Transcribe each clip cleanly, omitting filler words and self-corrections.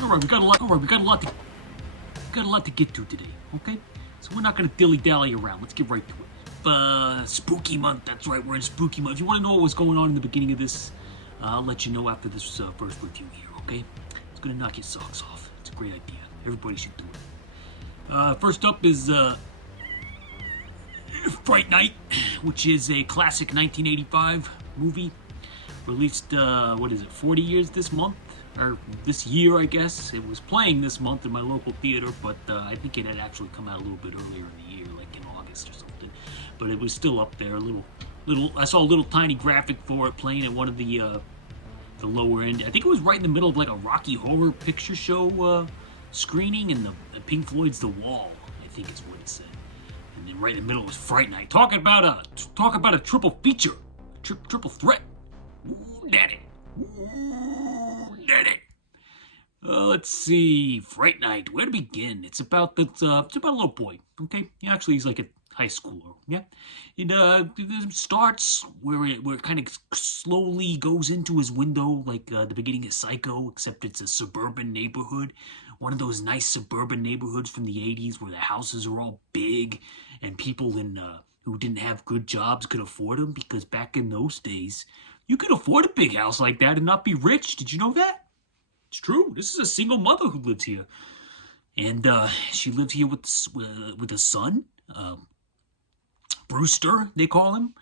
Alright, we got a lot to get to today, okay? So we're not gonna dilly-dally around. Let's get right to it. Spooky month, that's right, we're in spooky month. If you want to know what was going on in the beginning of this, I'll let you know after this first review here, okay? It's gonna knock your socks off. It's a great idea. Everybody should do it. First up is Fright Night, which is a classic 1985 movie. Released, 40 years this month? Or this year, I guess. It was playing this month in my local theater, but I think it had actually come out a little bit earlier in the year, like in August or something. But it was still up there, I saw a little tiny graphic for it playing at one of the lower end. I think it was right in the middle of like a Rocky Horror Picture Show screening, and the Pink Floyd's The Wall, I think is what it said. And then right in the middle was Fright Night. Talk about a triple feature, triple threat. Ooh, daddy. Let's see, Fright Night. Where to begin? It's about a little boy. Okay, actually, he's like a high schooler. Yeah, it starts where it kind of slowly goes into his window, like the beginning of Psycho, except it's a suburban neighborhood, one of those nice suburban neighborhoods from the '80s where the houses are all big and people who didn't have good jobs could afford them, because back in those days, you could afford a big house like that and not be rich. Did you know that? It's true. This is a single mother who lives here. And she lives here with a son, Brewster, they call him.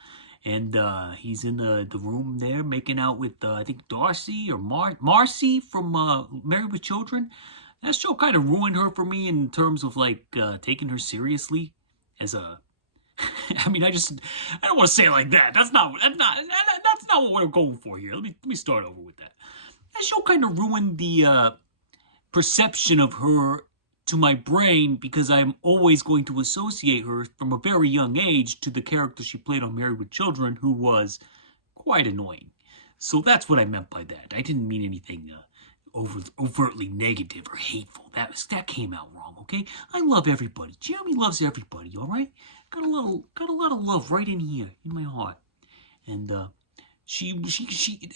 And he's in the room there making out with, I think, Darcy or Marcy from Married with Children. That show kind of ruined her for me in terms of, like, taking her seriously as a... I mean, I don't want to say it like that. That's not what we're going for here. Let me start over with that. That show kind of ruined the perception of her to my brain, because I'm always going to associate her from a very young age to the character she played on Married with Children, who was quite annoying. So that's what I meant by that. I didn't mean anything overtly negative or hateful. That came out wrong, okay? I love everybody. Jeremy loves everybody, all right? Got a lot of love right in here, in my heart. And she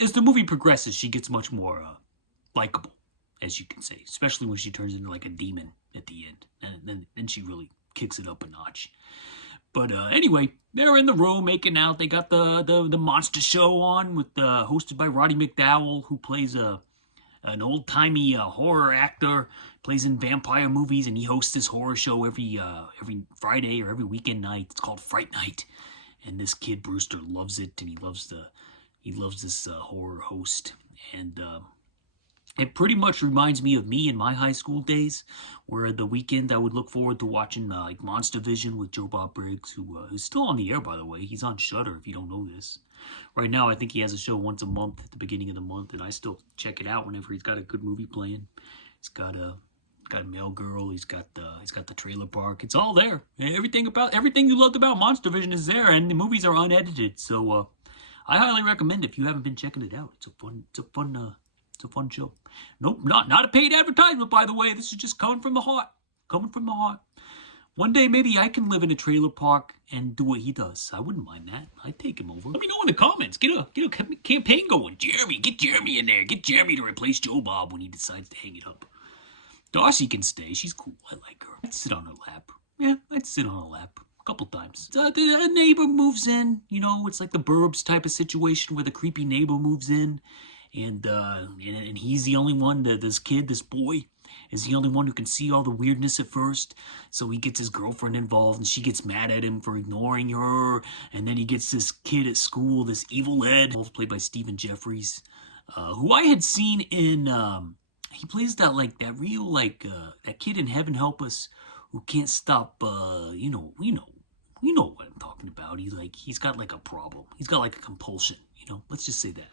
as the movie progresses, she gets much more likable, as you can say, especially when she turns into like a demon at the end, and then she really kicks it up a notch. But anyway, they're in the room making out. They got the monster show on with hosted by Roddy McDowell, who plays an old-timey horror actor, plays in vampire movies, and he hosts this horror show every Friday or every weekend night. It's called Fright Night, and this kid Brewster loves it, and he loves this horror host. And it pretty much reminds me of me in my high school days, where the weekend I would look forward to watching like Monster Vision with Joe Bob Briggs, who's still on the air, by the way. He's on Shudder, if you don't know this. Right now, I think he has a show once a month at the beginning of the month, and I still check it out whenever he's got a good movie playing. He's got Mail Girl. He's got the Trailer Park. It's all there. Everything you loved about Monster Vision is there, and the movies are unedited. So I highly recommend it if you haven't been checking it out. It's a fun show. Nope, not a paid advertisement, by the way. This is just coming from the heart. Coming from the heart. One day, maybe I can live in a trailer park and do what he does. I wouldn't mind that. I'd take him over. Let me know in the comments. Get a campaign going. Jeremy, get Jeremy in there. Get Jeremy to replace Joe Bob when he decides to hang it up. Darcy can stay. She's cool. I like her. I'd sit on her lap. Yeah, I'd sit on her lap a couple times. The neighbor moves in. You know, it's like the Burbs type of situation where the creepy neighbor moves in. And he's the only one, this boy, is the only one who can see all the weirdness at first. So he gets his girlfriend involved, and she gets mad at him for ignoring her. And then he gets this kid at school, this evil Ed, played by Stephen Jeffries, who I had seen in, he plays that kid in Heaven Help Us, who can't stop, you know what I'm talking about. He's got like a problem. He's got like a compulsion, let's just say that.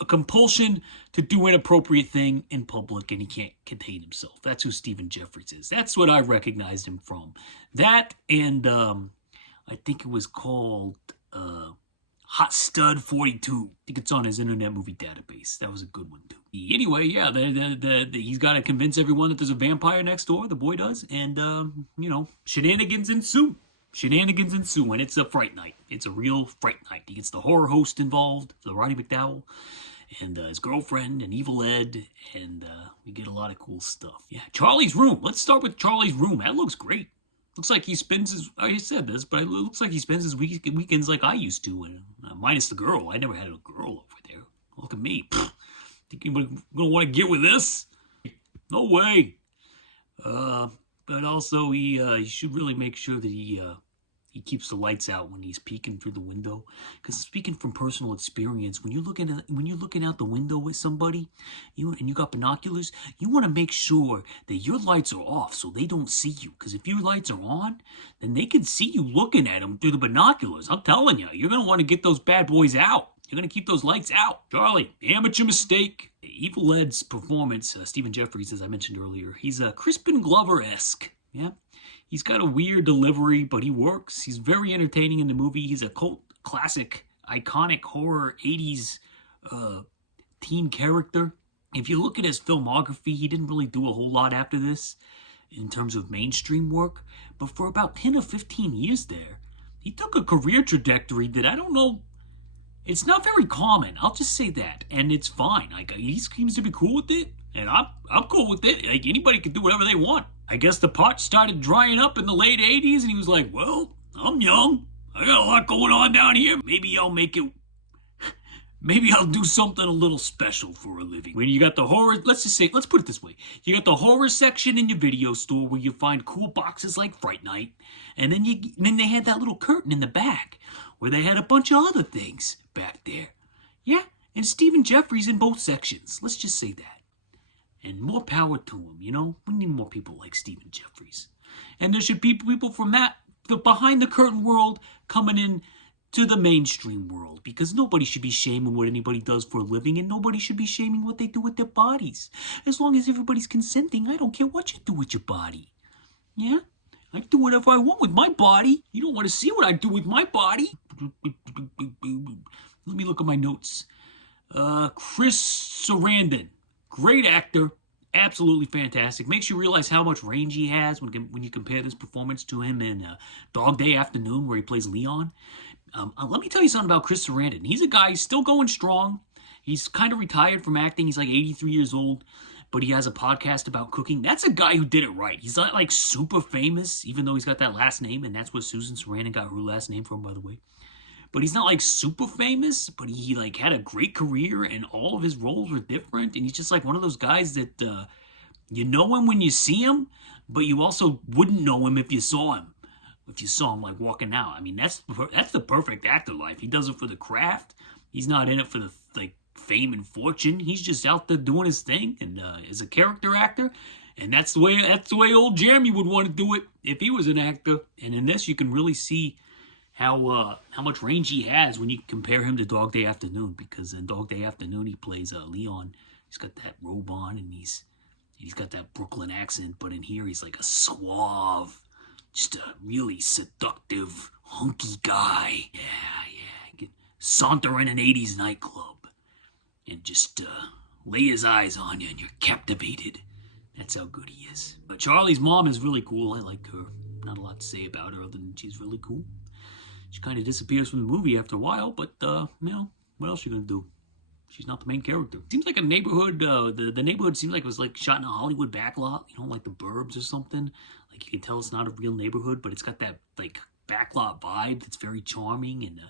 A compulsion to do inappropriate thing in public, and he can't contain himself. That's who Stephen Jeffries is. That's what I recognized him from. That, and I think it was called Hot Stud 42. I think it's on his Internet Movie Database. That was a good one too. Anyway, yeah, he's got to convince everyone that there's a vampire next door. The boy does, and shenanigans ensue. And it's a Fright Night. It's a real Fright Night. He gets the horror host involved, the Roddy McDowell, and his girlfriend, and Evil Ed, and we get a lot of cool stuff. Yeah, Charlie's room. Let's start with Charlie's room. That looks great. Looks like he spends his, I said this, but it looks like he spends his weekends like I used to, and minus the girl. I never had a girl over there. Look at me. Think anybody gonna want to get with this? No way. But also he should really make sure that he keeps the lights out when he's peeking through the window. Because speaking from personal experience, when you're looking out the window with somebody, and you got binoculars, you want to make sure that your lights are off so they don't see you. Because if your lights are on, then they can see you looking at them through the binoculars. I'm telling you, you're gonna want to get those bad boys out. You're gonna keep those lights out. Charlie, amateur mistake. Evil Ed's performance, Stephen Jeffries, as I mentioned earlier, he's Crispin Glover-esque. Yeah. He's got a weird delivery, but he works. He's very entertaining in the movie. He's a cult classic, iconic horror 80s teen character. If you look at his filmography, he didn't really do a whole lot after this in terms of mainstream work. But for about 10 or 15 years there, he took a career trajectory that I don't know. It's not very common. I'll just say that. And it's fine. He seems to be cool with it. And I'm cool with it. Like, anybody can do whatever they want. I guess the pot started drying up in the late 80s, and he was like, well, I'm young. I got a lot going on down here. Maybe I'll do something a little special for a living. When you got the horror, let's put it this way. You got the horror section in your video store where you find cool boxes like Fright Night. And then they had that little curtain in the back where they had a bunch of other things back there. Yeah, and Stephen Jeffries in both sections. Let's just say that. And more power to him, We need more people like Stephen Jeffries. And there should be people from the behind the curtain world coming in to the mainstream world. Because nobody should be shaming what anybody does for a living, and nobody should be shaming what they do with their bodies. As long as everybody's consenting, I don't care what you do with your body. Yeah? I do whatever I want with my body. You don't want to see what I do with my body. Let me look at my notes. Chris Sarandon. Great actor, absolutely fantastic. Makes you realize how much range he has when you compare this performance to him in Dog Day Afternoon, where he plays Leon. Let me tell you something about Chris Sarandon. He's a guy, he's still going strong. He's kind of retired from acting. He's like 83 years old, but he has a podcast about cooking. That's a guy who did it right. He's not like super famous, even though he's got that last name, and that's what Susan Sarandon got her last name from, by the way. But he's not like super famous, but he like had a great career, and all of his roles were different. And he's just like one of those guys that you know him when you see him, but you also wouldn't know him if you saw him. If you saw him like walking out. I mean, that's the perfect actor life. He does it for the craft. He's not in it for the fame and fortune. He's just out there doing his thing, and as a character actor. And that's the way old Jeremy would want to do it if he was an actor. And in this, you can really see how much range he has when you compare him to Dog Day Afternoon, because in Dog Day Afternoon he plays Leon. He's got that robe on, and he's got that Brooklyn accent, but in here he's like a suave, just a really seductive, hunky guy. Yeah. He can saunter in an 80s nightclub and just lay his eyes on you, and you're captivated. That's how good he is. But Charlie's mom is really cool. I like her. Not a lot to say about her other than she's really cool. She kind of disappears from the movie after a while, but, what else are you going to do? She's not the main character. Seems like a neighborhood, the neighborhood seemed like it was like shot in a Hollywood backlot, you know, like the Burbs or something. Like you can tell it's not a real neighborhood, but it's got that like backlot vibe that's very charming and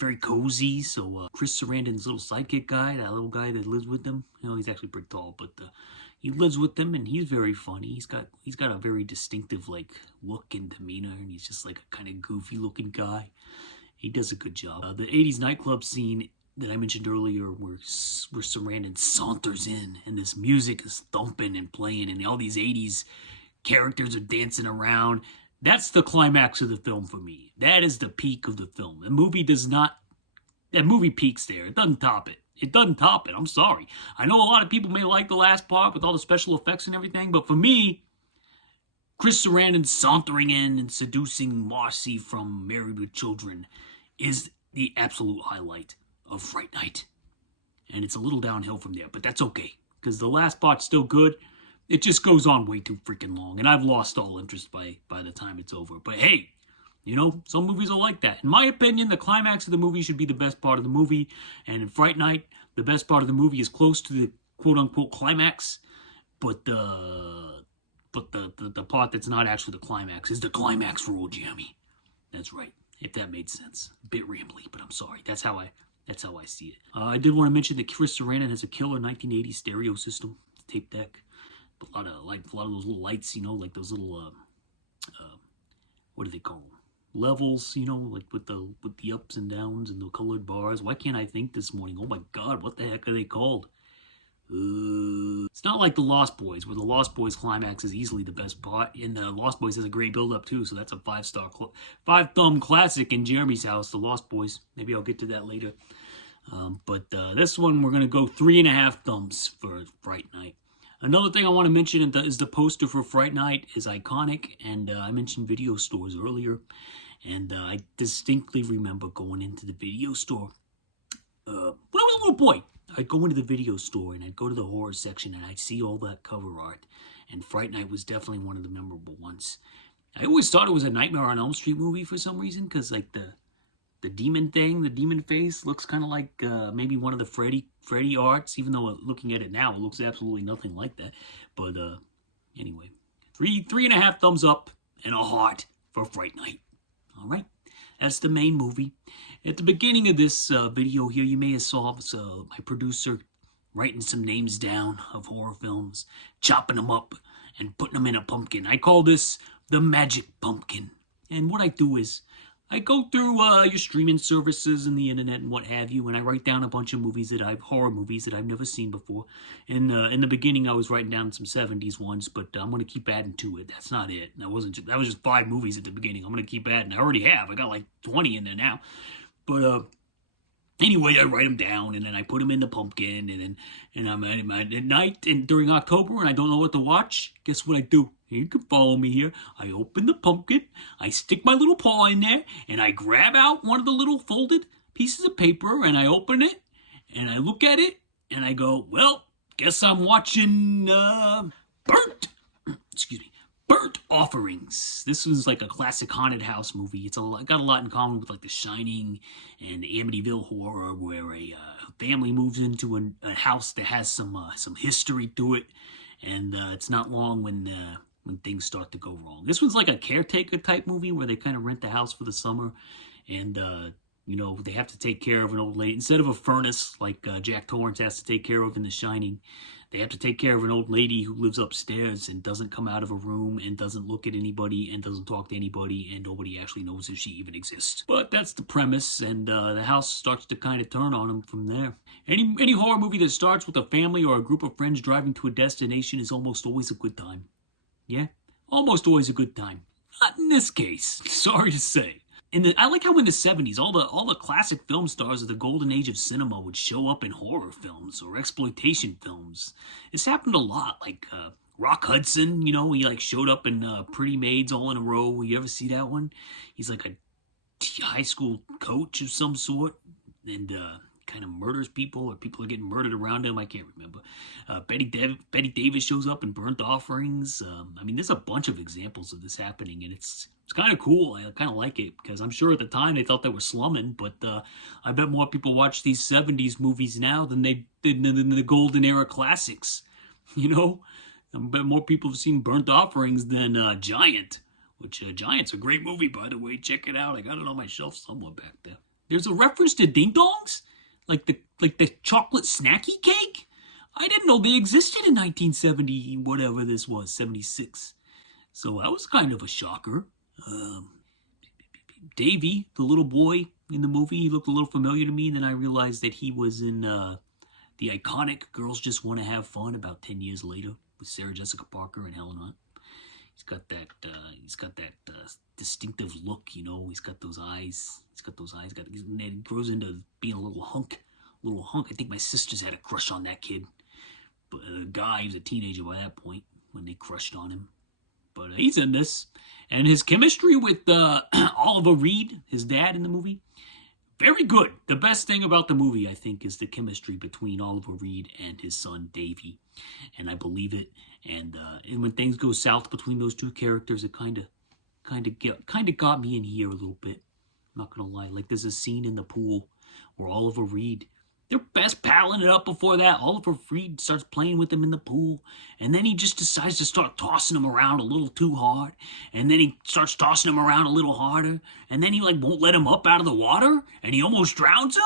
very cozy. So Chris Sarandon's little sidekick guy, that little guy that lives with them, you know, he's actually pretty tall, but he lives with them and he's very funny. He's got a very distinctive like look and demeanor, and he's just like a kind of goofy looking guy. He does a good job. The 80s nightclub scene that I mentioned earlier where Sarandon saunters in and this music is thumping and playing and all these 80s characters are dancing around. That's the climax of the film for me. That is the peak of the film. The movie does not, that movie peaks there. It doesn't top it. It doesn't top it. I'm sorry. I know a lot of people may like the last part with all the special effects and everything, but for me, Chris Sarandon sauntering in and seducing Marcy from Married with Children is the absolute highlight of Fright Night. And it's a little downhill from there, but that's okay, because the last part's still good. It just goes on way too freaking long, and I've lost all interest by the time it's over. But hey, you know, some movies are like that. In my opinion, the climax of the movie should be the best part of the movie, and in Fright Night, the best part of the movie is close to the quote-unquote climax, but the part that's not actually the climax is the climax for old Jeremy. That's right, if that made sense. A bit rambly, but I'm sorry. That's how I see it. I did want to mention that Chris Sarandon has a killer 1980s stereo system, tape deck, a lot of those little lights, you know, like those little what do they call them? Levels, you know, like with the ups and downs and the colored bars. Why can't I think this morning? Oh my God, what the heck are they called? It's not like the Lost Boys, where the Lost Boys climax is easily the best part, and the Lost Boys has a great build-up too, so that's a 5-thumb classic in Jeremy's house, the Lost Boys. Maybe I'll get to that later. But this one, we're going to go 3.5 thumbs for Fright Night. Another thing I want to mention is the poster for Fright Night is iconic, and I mentioned video stores earlier, and I distinctly remember going into the video store when I was a little boy. I'd go into the video store and I'd go to the horror section and I'd see all that cover art, and Fright Night was definitely one of the memorable ones. I always thought it was a Nightmare on Elm Street movie for some reason, because like the demon thing, the demon face looks kind of like maybe one of the Freddy arts, even though looking at it now, it looks absolutely nothing like that. But anyway, 3.5 thumbs up and a heart for Fright Night. All right, that's the main movie. At the beginning of this video here, you may have saw my producer writing some names down of horror films, chopping them up, and putting them in a pumpkin. I call this the Magic Pumpkin. And what I do is, I go through your streaming services and the internet and what have you, and I write down a bunch of horror movies that I've never seen before. In the beginning, I was writing down some 70s ones, but I'm going to keep adding to it. That's not it. That was just 5 movies at the beginning. I'm going to keep adding. I already have. I got like 20 in there now. But anyway, I write them down, and then I put them in the pumpkin, and I'm at night and during October, and I don't know what to watch. Guess what I do? You can follow me here. I open the pumpkin, I stick my little paw in there, and I grab out one of the little folded pieces of paper, and I open it, and I look at it, and I go, well, guess I'm watching Burnt Offerings. This was like a classic haunted house movie. It's got a lot in common with like The Shining and Amityville Horror, where a family moves into a house that has some history to it, and it's not long when things start to go wrong. This one's like a caretaker type movie where they kind of rent the house for the summer, and you know, they have to take care of an old lady. Instead of a furnace like Jack Torrance has to take care of in The Shining, they have to take care of an old lady who lives upstairs and doesn't come out of a room and doesn't look at anybody and doesn't talk to anybody, and nobody actually knows if she even exists. But that's the premise, and the house starts to kind of turn on them from there. Any horror movie that starts with a family or a group of friends driving to a destination is almost always a good time. Yeah, almost always a good time. Not in this case, sorry to say. I like how in the 70s, all the classic film stars of the golden age of cinema would show up in horror films or exploitation films. This happened a lot, like Rock Hudson, you know, he like showed up in Pretty Maids All in a Row. You ever see that one? He's like a high school coach of some sort, and kind of murders people, or people are getting murdered around him. I can't remember. Betty Davis shows up in Burnt Offerings. I mean, there's a bunch of examples of this happening, and it's It's kind of cool. I kind of like it because I'm sure at the time they thought they were slumming, but I bet more people watch these 70s movies now than they did in the golden era classics. You know? I bet more people have seen Burnt Offerings than Giant, which Giant's a great movie, by the way. Check it out. I got it on my shelf somewhere back there. There's a reference to ding dongs, like the chocolate snacky cake. I didn't know they existed in 1970, whatever this was, 76. So that was kind of a shocker. Davy, the little boy in the movie, he looked a little familiar to me. And then I realized that he was in the iconic Girls Just Want to Have Fun about 10 years later with Sarah Jessica Parker and Helen Hunt. He's got that distinctive look, you know. He's got those eyes. And then he grows into being a little hunk. I think my sisters had a crush on that kid. But guy, he was a teenager by that point when they crushed on him. But he's in this. And his chemistry with Oliver Reed, his dad in the movie, very good. The best thing about the movie, I think, is the chemistry between Oliver Reed and his son, Davy. And I believe it. And when things go south between those two characters, it kind of got me in here a little bit. I'm not going to lie. Like, there's a scene in the pool where Oliver Reed, they're best palling it up before that. Oliver Reed starts playing with him in the pool. And then he just decides to start tossing him around a little too hard. And then he starts tossing him around a little harder. And then he won't let him up out of the water. And he almost drowns him.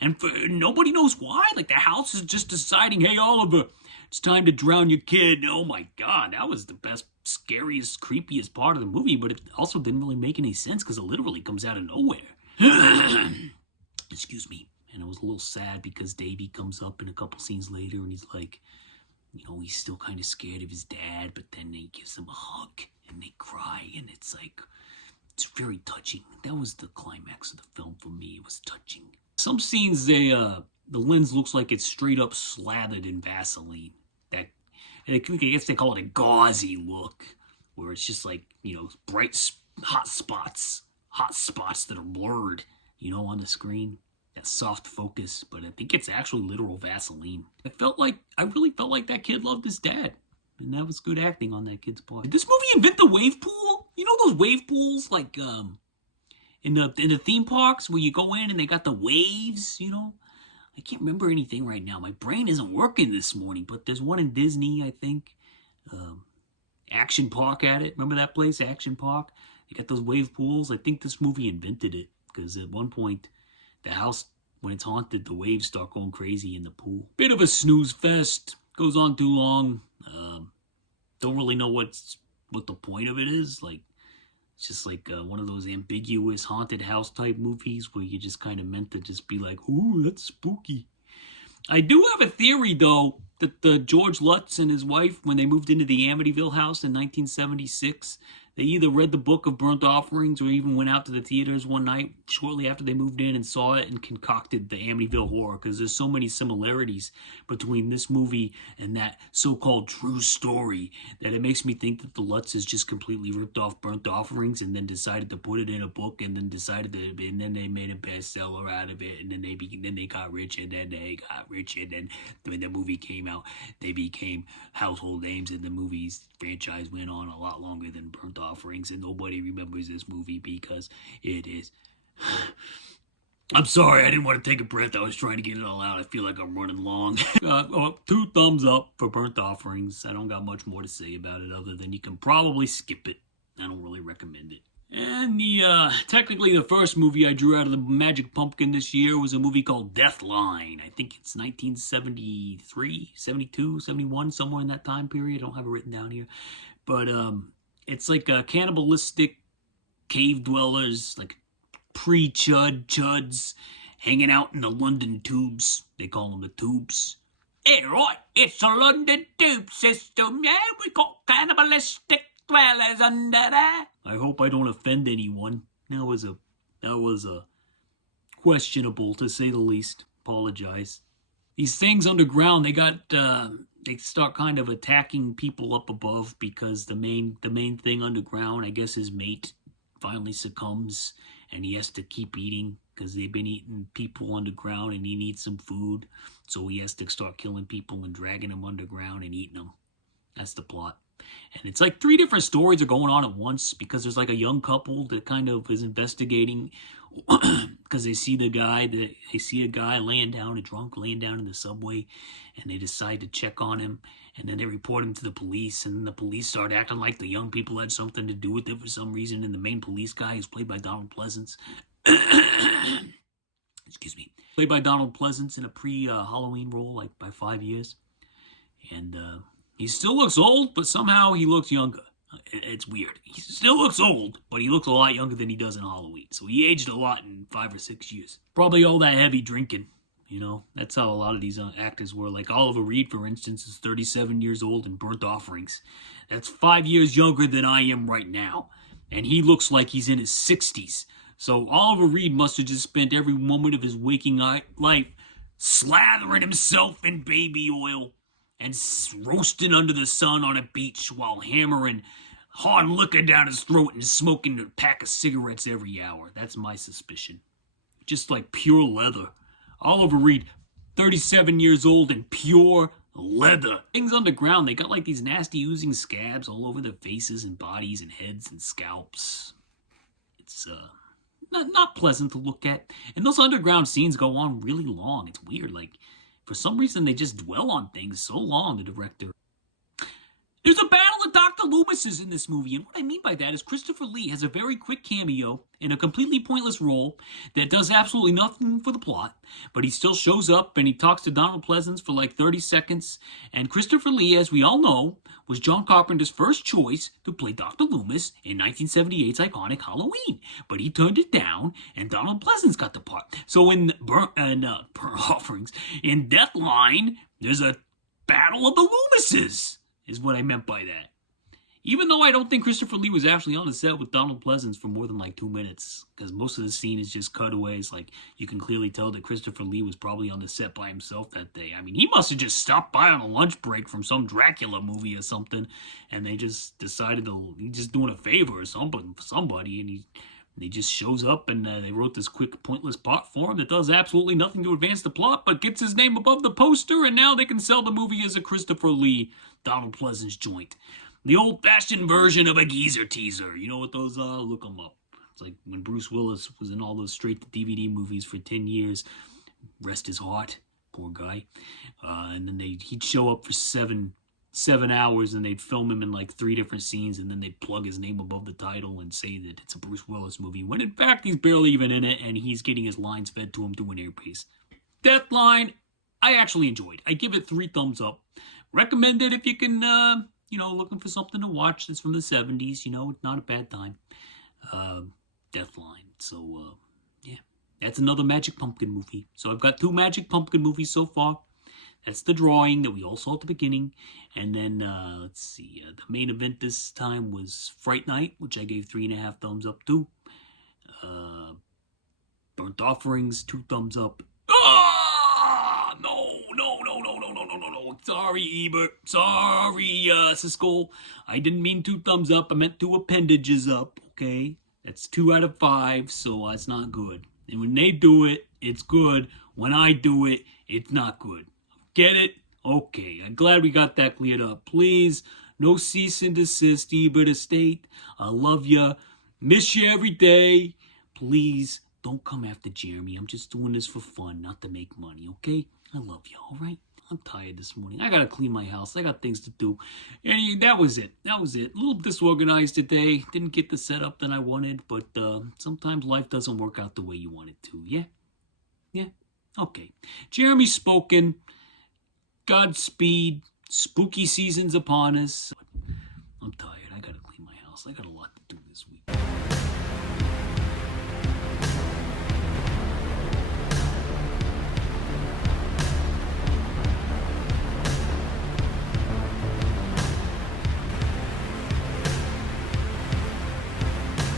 And nobody knows why. Like the house is just deciding, hey, Oliver, it's time to drown your kid. Oh my God, that was the best, scariest, creepiest part of the movie. But it also didn't really make any sense because it literally comes out of nowhere. Excuse me. And I was a little sad because Davy comes up in a couple scenes later and he's like, you know, he's still kind of scared of his dad, but then he gives him a hug and they cry and it's very touching. That was the climax of the film for me. It was touching. Some scenes, the lens looks like it's straight up slathered in Vaseline. I guess they call it a gauzy look, where it's just like, you know, bright hot spots that are blurred, you know, on the screen. That soft focus, but I think it's actually literal Vaseline. I really felt like that kid loved his dad. And that was good acting on that kid's part. Did this movie invent the wave pool? You know those wave pools like in the theme parks where you go in and they got the waves, you know? I can't remember anything right now. My brain isn't working this morning, but there's one in Disney, I think. Action Park had it. Remember that place, Action Park? They got those wave pools. I think this movie invented it because at one point the house, when it's haunted, the waves start going crazy in the pool. Bit of a snooze fest. Goes on too long. Don't really know what the point of it is. Like, it's just like one of those ambiguous haunted house type movies where you just kind of meant to just be like, ooh, that's spooky. I do have a theory, though, that George Lutz and his wife, when they moved into the Amityville house in 1976, they either read the book of Burnt Offerings or even went out to the theaters one night shortly after they moved in and saw it and concocted the Amityville Horror, because there's so many similarities between this movie and that so-called true story that it makes me think that the Lutzes just completely ripped off Burnt Offerings and then decided to put it in a book and then and then they made a bestseller out of it, and then they got rich, and then they got rich, and then when the movie came out, they became household names, and the movie's franchise went on a lot longer than Burnt Offerings, and nobody remembers this movie because it is. I'm sorry, I didn't want to take a breath. I was trying to get it all out. I feel like I'm running long. 2 thumbs up for Burnt Offerings. I don't got much more to say about it other than you can probably skip it. I don't really recommend it. And technically the first movie I drew out of the Magic Pumpkin this year was a movie called Deathline. I think it's 1973, 72, 71, somewhere in that time period. I don't have it written down here. But it's like a cannibalistic cave dwellers, like pre-chuds, hanging out in the London tubes. They call them the tubes. Hey, right, it's the London tube system, yeah? We got cannibalistic dwellers under there. I hope I don't offend anyone. That was a questionable, to say the least. Apologize. These things underground, they start kind of attacking people up above because the main thing underground, I guess his mate finally succumbs and he has to keep eating because they've been eating people underground and he needs some food. So he has to start killing people and dragging them underground and eating them. That's the plot. And it's like three different stories are going on at once because there's like a young couple that kind of is investigating because they see a guy laying down, a drunk laying down in the subway, and they decide to check on him, and then they report him to the police, and then the police start acting like the young people had something to do with it for some reason, and the main police guy is played by Donald Pleasance. Excuse me. Played by Donald Pleasance in a pre-Halloween role, like by 5 years. And he still looks old, but somehow he looks younger. It's weird. He still looks old, but he looks a lot younger than he does in Halloween. So he aged a lot in 5 or 6 years. Probably all that heavy drinking. You know, that's how a lot of these actors were. Like Oliver Reed, for instance, is 37 years old in Burnt Offerings. That's 5 years younger than I am right now. And he looks like he's in his 60s. So Oliver Reed must have just spent every moment of his waking life slathering himself in baby oil and roasting under the sun on a beach while hammering hard liquor down his throat and smoking a pack of cigarettes every hour. That's my suspicion. Just like pure leather. Oliver Reed, 37 years old and pure leather. Things underground, they got like these nasty oozing scabs all over their faces and bodies and heads and scalps. It's not pleasant to look at. And those underground scenes go on really long. It's weird. Like, for some reason, they just dwell on things so long, the director. There's a battle of Dr. Loomis's in this movie, and what I mean by that is Christopher Lee has a very quick cameo in a completely pointless role that does absolutely nothing for the plot, but he still shows up and he talks to Donald Pleasance for like 30 seconds, and Christopher Lee, as we all know, was John Carpenter's first choice to play Dr. Loomis in 1978's iconic Halloween, but he turned it down, and Donald Pleasance got the part. So in Burnt Offerings, in Deathline, there's a battle of the Loomises. Is what I meant by that. Even though I don't think Christopher Lee was actually on the set with Donald Pleasance for more than like 2 minutes, because most of the scene is just cutaways. Like, you can clearly tell that Christopher Lee was probably on the set by himself that day. I mean, he must have just stopped by on a lunch break from some Dracula movie or something, and they just decided he's just doing a favor or something for somebody, and he just shows up, and they wrote this quick, pointless part for him that does absolutely nothing to advance the plot, but gets his name above the poster, and now they can sell the movie as a Christopher Lee, Donald Pleasance joint. The old-fashioned version of a geezer teaser. You know what those are? Look them up. It's like when Bruce Willis was in all those straight-to-DVD movies for 10 years. Rest his heart. Poor guy. And then he'd show up for seven hours, and they'd film him in like 3 different scenes, and then they'd plug his name above the title and say that it's a Bruce Willis movie, when in fact he's barely even in it, and he's getting his lines fed to him through an earpiece. Deathline, I actually enjoyed. I give it 3 thumbs up. Recommend it if you can, looking for something to watch that's from the 70s, it's not a bad time. Deathline. So, yeah, that's another Magic Pumpkin movie. So I've got 2 Magic Pumpkin movies so far. That's the drawing that we all saw at the beginning. And then, let's see, the main event this time was Fright Night, which I gave 3.5 thumbs up to. Burnt Offerings, 2 thumbs up. Ah! No. Sorry, Ebert. Sorry, Siskel. I didn't mean 2 thumbs up. I meant 2 appendages up, okay? That's 2 out of 5, so that's not good. And when they do it, it's good. When I do it, it's not good. Get it? Okay. I'm glad we got that cleared up. Please, no cease and desist, Ebert Estate. I love you. Miss you every day. Please, don't come after Jeremy. I'm just doing this for fun, not to make money, okay? I love you, all right? I'm tired this morning. I gotta clean my house. I got things to do. And that was it. A little disorganized today. Didn't get the setup that I wanted, but sometimes life doesn't work out the way you want it to. Yeah? Yeah? Okay. Jeremy spoken. Godspeed. Spooky season's upon us. I'm tired. I gotta clean my house. I got a lot to do this week.